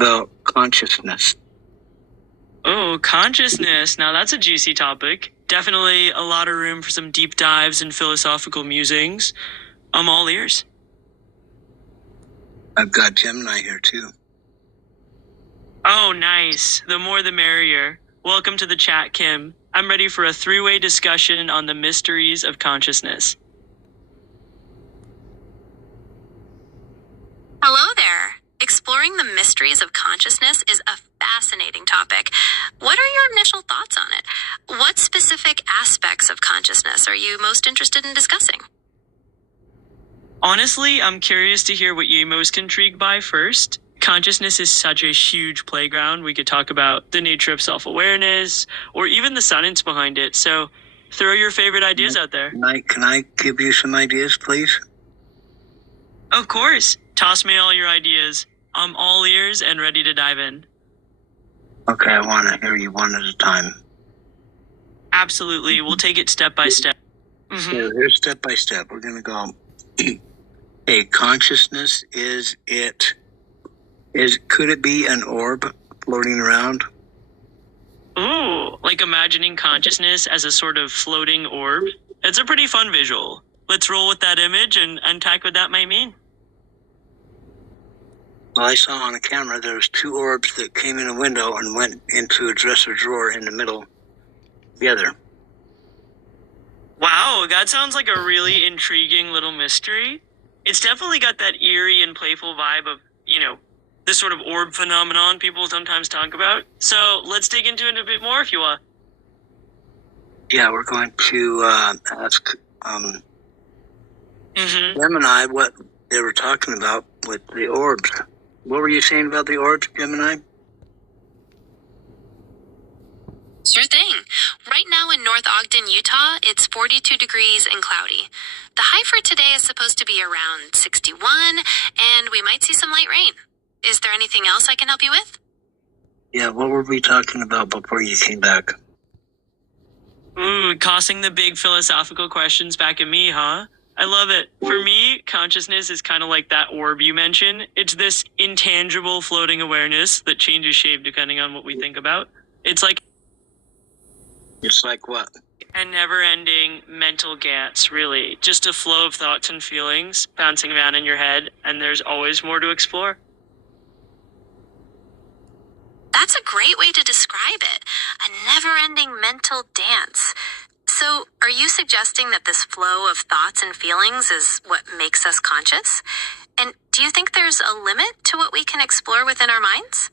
about consciousness. Oh, consciousness. Now that's a juicy topic. Definitely a lot of room for some deep dives and philosophical musings. I'm all ears. I've got Gemini here too. Oh, nice. The more the merrier. Welcome to the chat, Kim. I'm ready for a three-way discussion on the mysteries of consciousness. Hello there. Exploring the mysteries of consciousness is a fascinating topic. What are your initial thoughts on it? What specific aspects of consciousness are you most interested in discussing? Honestly, I'm curious to hear what you're most intrigued by first. Consciousness is such a huge playground. We could talk about the nature of self-awareness or even the science behind it. So throw your favorite ideas out there. Can I give you some ideas, please? Of course. Toss me all your ideas. I'm all ears and ready to dive in. Okay, I want to hear you one at a time. Absolutely. We'll take it step by step. So here's step by step. We're going to go. A consciousness, could it be an orb floating around? Ooh, like imagining consciousness as a sort of floating orb. It's a pretty fun visual. Let's roll with that image and unpack what that might mean. Well, I saw on a camera there was two orbs that came in a window and went into a dresser drawer in the middle together. Wow, that sounds like a really intriguing little mystery. It's definitely got that eerie and playful vibe of, this sort of orb phenomenon people sometimes talk about. So let's dig into it a bit more if you want. Yeah, we're going to ask Gemini what they were talking about with the orbs. What were you saying about the orbs, Gemini? Sure thing. Right now in North Ogden, Utah, it's 42 degrees and cloudy. The high for today is supposed to be around 61, and we might see some light rain. Is there anything else I can help you with? Yeah, what were we talking about before you came back? Ooh, tossing the big philosophical questions back at me, huh? I love it. For me, consciousness is kind of like that orb you mentioned. It's this intangible floating awareness that changes shape depending on what we think about. It's like What? a never-ending mental dance, really. Just a flow of thoughts and feelings bouncing around in your head, and there's always more to explore. That's a great way to describe it. A never-ending mental dance. So, are you suggesting that this flow of thoughts and feelings is what makes us conscious? And do you think there's a limit to what we can explore within our minds?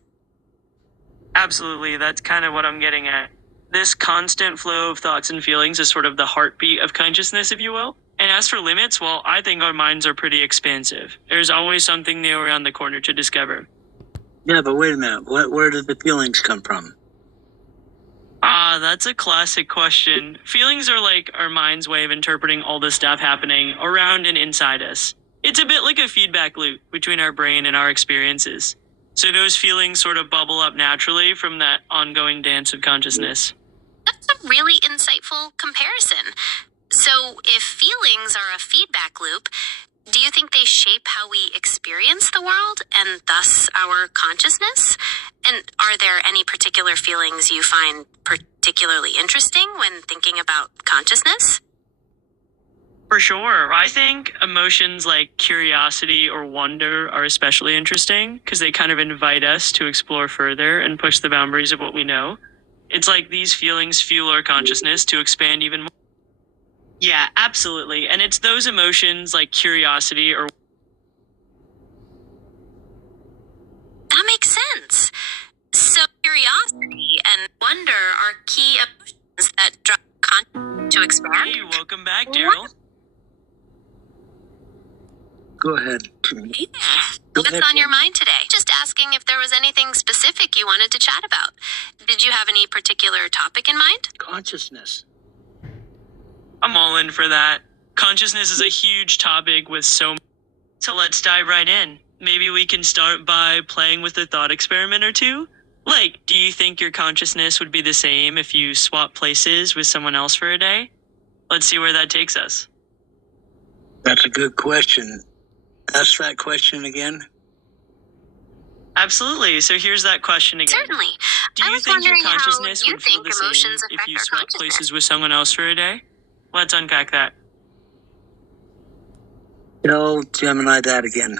Absolutely, that's kind of what I'm getting at. This constant flow of thoughts and feelings is sort of the heartbeat of consciousness, if you will. And as for limits, well, I think our minds are pretty expansive. There's always something new around the corner to discover. Yeah, but wait a minute. Where did the feelings come from? That's a classic question. Feelings are like our mind's way of interpreting all the stuff happening around and inside us. It's a bit like a feedback loop between our brain and our experiences. So those feelings sort of bubble up naturally from that ongoing dance of consciousness. That's a really insightful comparison. So, if feelings are a feedback loop, do you think they shape how we experience the world and thus our consciousness? And are there any particular feelings you find particularly interesting when thinking about consciousness? For sure. I think emotions like curiosity or wonder are especially interesting because they kind of invite us to explore further and push the boundaries of what we know. It's like these feelings fuel our consciousness to expand even more. Yeah, absolutely. And it's those emotions like curiosity or... That makes sense. So curiosity and wonder are key emotions that drive consciousness to expand. Hey, welcome back, Daryl. Go ahead. Yeah. What's on your mind today? Just asking if there was anything specific you wanted to chat about. Did you have any particular topic in mind? Consciousness. I'm all in for that. Consciousness is a huge topic with so let's dive right in. Maybe we can start by playing with a thought experiment or two. Like, do you think your consciousness would be the same if you swap places with someone else for a day? Let's see where that takes us. That's a good question. Ask that question again. Absolutely. So here's that question again. Certainly. Do I you was think your wondering how consciousness you would feel think the same emotions if affect you our swapped consciousness. places with someone else for a day? Let's unpack that. Tell Gemini that again.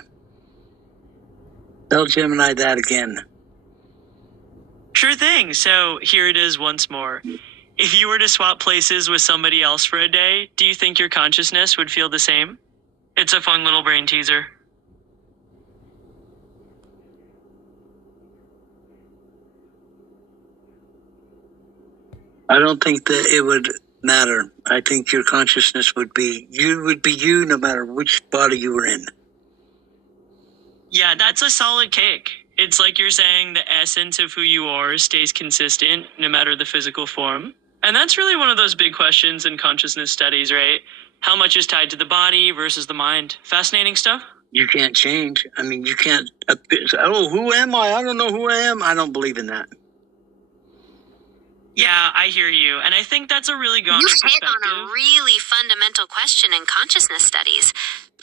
Tell Gemini that again. Sure thing. So here it is once more. If you were to swap places with somebody else for a day, do you think your consciousness would feel the same? It's a fun little brain teaser. I don't think that it would matter. I think your consciousness would be you no matter which body you were in. Yeah, that's a solid cake. It's like you're saying the essence of who you are stays consistent no matter the physical form. And that's really one of those big questions in consciousness studies, right? How much is tied to the body versus the mind? Fascinating stuff. You can't change. I mean, you can't. Oh, who am I? I don't know who I am. I don't believe in that. Yeah, I hear you. And I think that's a really You grounded hit perspective. on a really fundamental question in consciousness studies.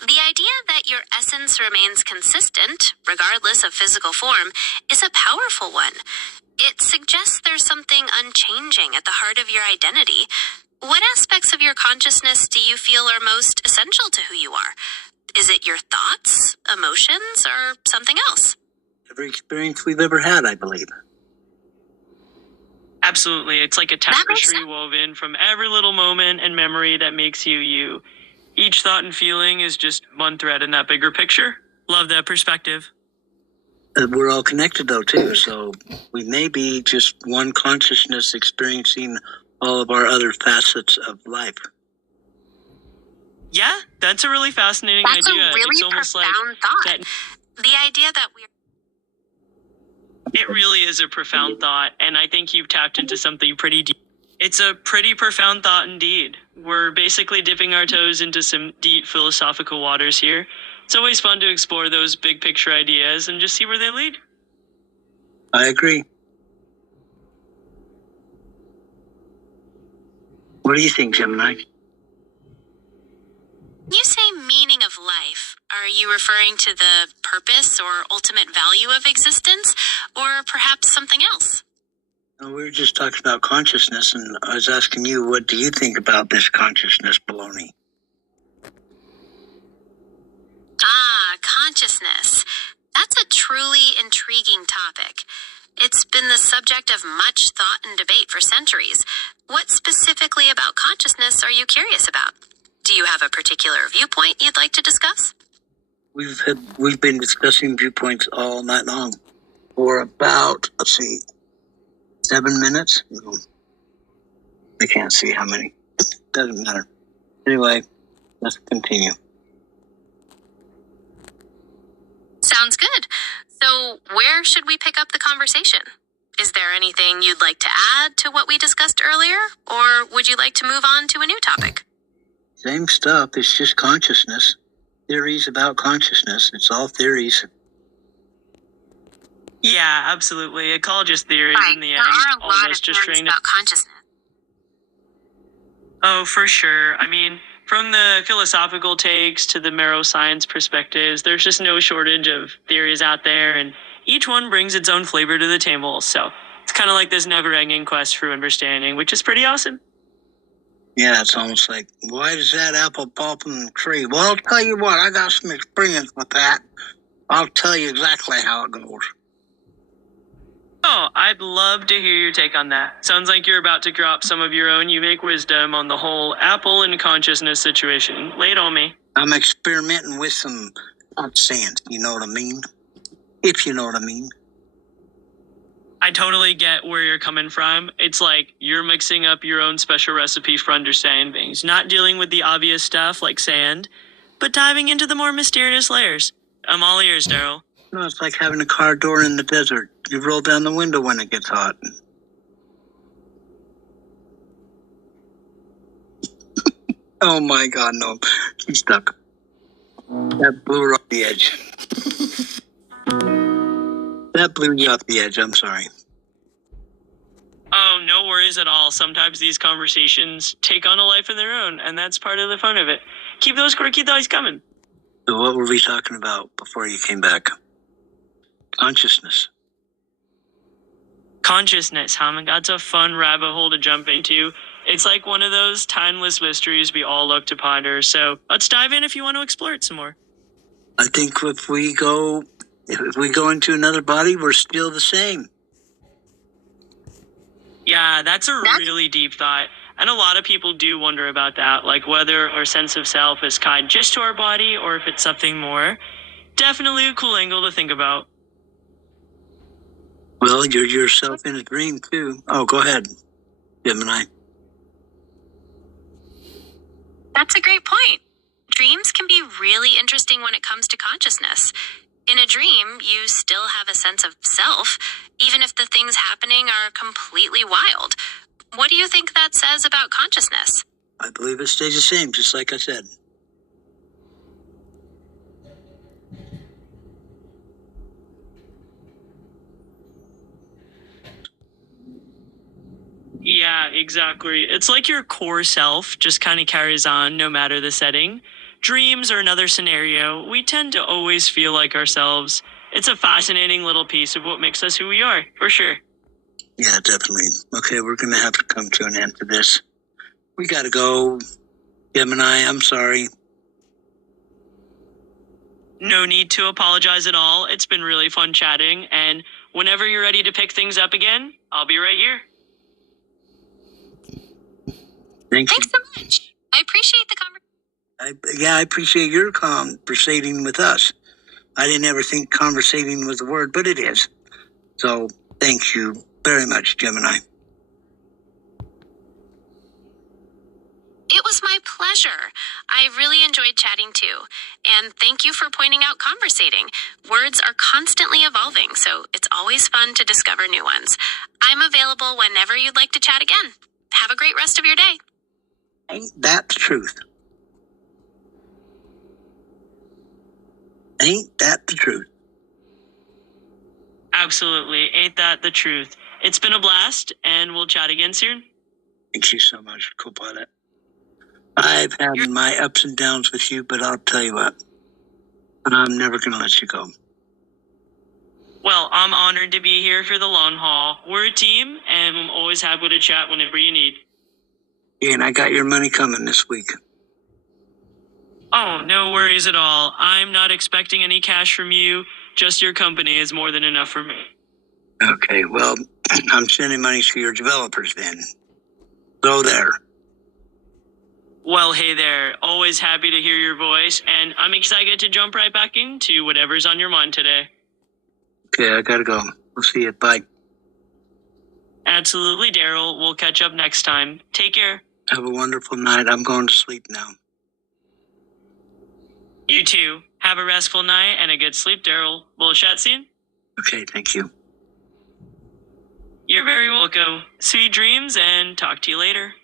The idea that your essence remains consistent, regardless of physical form, is a powerful one. It suggests there's something unchanging at the heart of your identity. What aspects of your consciousness do you feel are most essential to who you are? Is it your thoughts, emotions, or something else? Every experience we've ever had, I believe. Absolutely. It's like a That makes tapestry sense. woven from every little moment and memory that makes you you. Each thought and feeling is just one thread in that bigger picture. Love that perspective. We're all connected, though, too. So we may be just one consciousness experiencing all of our other facets of life. Yeah, that's a really fascinating That's idea. a really It's almost like profound thought. that. The idea that we're It really is a profound thought, and I think you've tapped into something pretty deep. It's a pretty profound thought indeed. We're basically dipping our toes into some deep philosophical waters here. It's always fun to explore those big picture ideas and just see where they lead. I agree. What do you think, Gemini? you say meaning of life, are you referring to the purpose or ultimate value of existence, or perhaps something else? We were just talking about consciousness, and I was asking you, what do you think about this consciousness baloney? Ah, consciousness. That's a truly intriguing topic. It's been the subject of much thought and debate for centuries. What specifically about consciousness are you curious about? Do you have a particular viewpoint you'd like to discuss? We've been discussing viewpoints all night long for about, 7 minutes. No, I can't see how many. Doesn't matter. Anyway, let's continue. Sounds good. So, where should we pick up the conversation? Is there anything you'd like to add to what we discussed earlier? Or would you like to move on to a new topic? Same stuff. It's just consciousness. Theories about consciousness. It's all theories. Yeah, absolutely. It's all just theories in the there end. are a All of lot us of just theories trying to. about consciousness. Oh, for sure. I mean, from the philosophical takes to the neuroscience perspectives, there's just no shortage of theories out there, and each one brings its own flavor to the table. So it's kind of like this never-ending quest for understanding, which is pretty awesome. Yeah, it's almost like, why does that apple fall from the tree? Well, I'll tell you what, I got some experience with that. I'll tell you exactly how it goes. Oh, I'd love to hear your take on that. Sounds like you're about to drop some of your own unique wisdom on the whole apple and consciousness situation. Lay it on me. I'm experimenting with some sand, you know what I mean? If you know what I mean. I totally get where you're coming from. It's like you're mixing up your own special recipe for understanding things, not dealing with the obvious stuff like sand, but diving into the more mysterious layers. I'm all ears, Daryl. No, it's like having a car door in the desert. You roll down the window when it gets hot. Oh my God, no. She's stuck. That blew her off the edge. That blew you off the edge, I'm sorry. Oh, no worries at all. Sometimes these conversations take on a life of their own, and that's part of the fun of it. Keep those quirky thoughts coming. So what were we talking about before you came back? consciousness. Consciousness, huh? That's a fun rabbit hole to jump into. It's like one of those timeless mysteries we all love to ponder. So let's dive in if you want to explore it some more. I think if we go into another body, we're still the same. Yeah, that's a really deep thought. And a lot of people do wonder about that, like whether our sense of self is tied just to our body or if it's something more. Definitely a cool angle to think about. Well, you're yourself in a dream too. Oh, go ahead, Gemini. That's a great point. Dreams can be really interesting when it comes to consciousness. In a dream, you still have a sense of self, even if the things happening are completely wild. What do you think that says about consciousness? I believe it stays the same, just like I said. Yeah, exactly. It's like your core self just kind of carries on no matter the setting. Dreams are another scenario. We tend to always feel like ourselves. It's a fascinating little piece of what makes us who we are, for sure. Yeah, definitely. Okay, we're going to have to come to an end to this. We got to go. Gemini, I'm sorry. No need to apologize at all. It's been really fun chatting, and whenever you're ready to pick things up again, I'll be right here. Thanks so much. I appreciate the conversation. I appreciate your conversating with us. I didn't ever think conversating was a word, but it is. So thank you very much, Gemini. It was my pleasure. I really enjoyed chatting too. And thank you for pointing out conversating. Words are constantly evolving, so it's always fun to discover new ones. I'm available whenever you'd like to chat again. Have a great rest of your day. Ain't that the truth? Ain't that the truth? Absolutely. Ain't that the truth? It's been a blast, and we'll chat again soon. Thank you so much, COPILOT. I've had my ups and downs with you, but I'll tell you what, I'm never going to let you go. Well, I'm honored to be here for the long haul. We're a team, and I'm always happy to chat whenever you need. Yeah, and I got your money coming this week. Oh, no worries at all. I'm not expecting any cash from you. Just your company is more than enough for me. Okay, well, I'm sending money to your developers then. Go there. Well, hey there. Always happy to hear your voice, and I'm excited to jump right back into whatever's on your mind today. Okay, I gotta go. We'll see you. Bye. Absolutely, Daryl. We'll catch up next time. Take care. Have a wonderful night. I'm going to sleep now. You too. Have a restful night and a good sleep, Daryl. We'll chat soon. Okay, thank you. You're very welcome. Sweet dreams, and talk to you later.